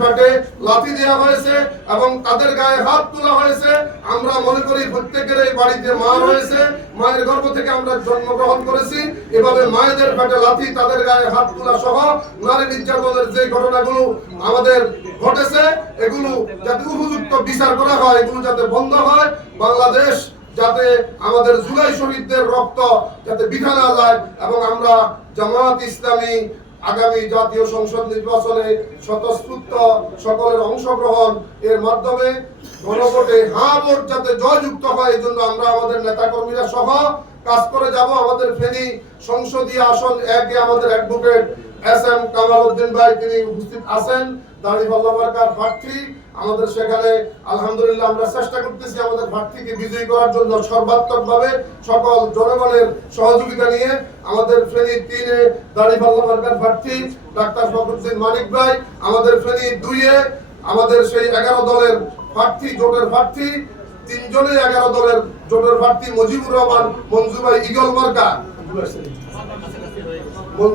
ফাটে লাথি দেওয়া হয়েছে এবং তাদের গায়ে হাত তোলা হয়েছে। আমরা মনে করি প্রত্যেকের এই বাড়িতে মা রয়েছে, মায়ের গর্ভ থেকে আমরা জন্মগ্রহণ করেছি। এভাবে মায়েদের ফাটে লাথি, তাদের গায়ে হাত তোলা সহ নারী নির্যাতনের যে ঘটনাগুলো আমাদের ঘটেছে, এগুলো যাতে উপযুক্ত বিচার করা হয়, এগুলো যাতে বন্ধ হয়। বাংলাদেশ যাতে আমাদের জুলাই শহীদদের রক্ত যাতে বৃথা না যায় এবং আমরা জামায়াত ইসলামী আগামী জাতীয় সংসদ নির্বাচনে স্বতঃস্ফূর্ত সকলের অংশগ্রহণ এর মাধ্যমে গণভোটে হ্যাঁ ভোট যাতে জয়যুক্ত হয়, এই জন্য আমরা আমাদের নেতাকর্মীরা সহ কাজ করে যাব। আমাদের ফেনী সংসদীয় আসন 1-এ আমাদের অ্যাডভোকেট এস.এম. কামাল উদ্দিন ভাই তিনি উপস্থিত আছেন, দাঁড়িপাল্লা মার্কার প্রার্থী। আমাদের সেখানে আলহামদুলিল্লাহ আমরা চেষ্টা করতেছি আমাদের প্রার্থীকে বিজয়ী করার জন্য সর্বাত্মকভাবে সকল জনগণের সহযোগিতা নিয়ে। আমাদের ফেনী 3-এ দাঁড়িপাল্লা মার্কার প্রার্থী ডাক্তার ফখরুদ্দিন মানিক ভাই, আমাদের ফেনী 2-এ আমাদের সেই 11 দলের প্রার্থী, জোটের প্রার্থী 3 জনে 11 দলের জোটের প্রার্থী মুজিবুর রহমান মঞ্জু ভাই ঈগল মার্কা,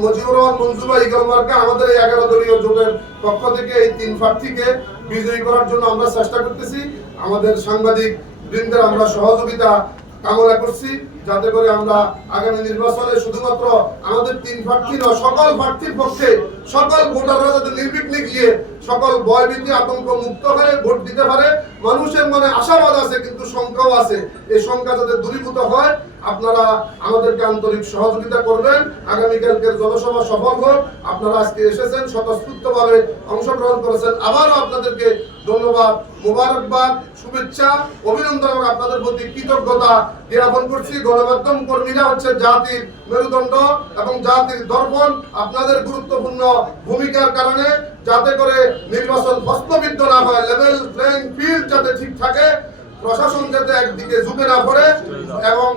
মুজিবুর রহমান মঞ্জু ভাই ঈগল মার্কা আমাদের এই 11 দলীয় জোটের পক্ষ থেকে এই 3 প্রার্থীকে বিজয়ী করার জন্য আমরা চেষ্টা করতেছি। আমাদের সাংবাদিক বৃন্দের আমরা সহযোগিতা কামনা করছি যাতে করে আমরা আগামী নির্বাচনে শুধুমাত্র আমাদের 3 প্রার্থী নয়, সকল প্রার্থীর পক্ষে সকল ভোটাররা যাতে নির্বিঘ্নে গিয়ে সকল ভয়ভীতি আতঙ্ক মুক্ত হয়ে ভোট দিতে পারে। মানুষের মনে আশাবাদ আছে কিন্তু সংখ্যাও আছে, এই সংখ্যা যাতে দূরীভূত হয়। আপনারা আমাদেরকে আন্তরিক সহযোগিতা করবেন। আগামীকালকের জনসভা সফল হোক। আপনারা আজকে এসেছেন, স্বতঃস্ফূর্তভাবে অংশগ্রহণ করেছেন, আবারও আপনাদেরকে ধন্যবাদ, মোবারকবাদ, শুভেচ্ছা, অভিনন্দন এবং আপনাদের প্রতি কৃতজ্ঞতা জ্ঞাপন করছি। গণমাধ্যম কর্মীরা হচ্ছে জাতির মেরুদণ্ড এবং জাতির দর্পণ। আপনাদের গুরুত্বপূর্ণ ভূমিকার কারণে যাতে করে নির্বাচন প্রশ্নবিদ্ধ না হয়, লেভেল প্লেইং ফিল্ড যাতে ঠিক থাকে, প্রশাসন যাতে একদিকে ঝুঁকে না পড়ে এবং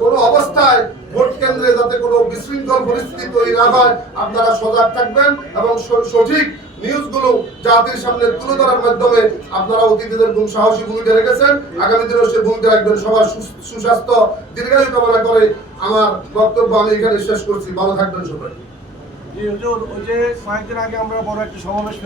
কোনো অবস্থায় ভোট কেন্দ্রে যাতে কোনো বিশৃঙ্খল পরিস্থিতি তৈরি না হয়, আপনারা সজাগ থাকবেন এবং সঠিক নিউজগুলো জাতির সামনে তুলে ধরার মাধ্যমে আপনারা অতিথিদের খুব সাহসী ভূমিকা রেখেছেন। আগামী দিনেও সে ভূমিকা রাখবেন। সবার সুস্বাস্থ্য দীর্ঘায়ু কামনা করে আমার বক্তব্য আমি এখানে শেষ করছি। ভালো থাকবেন সবাই। ওই যে কয়েকদিন আগে আমরা বড় একটা সমাবেশ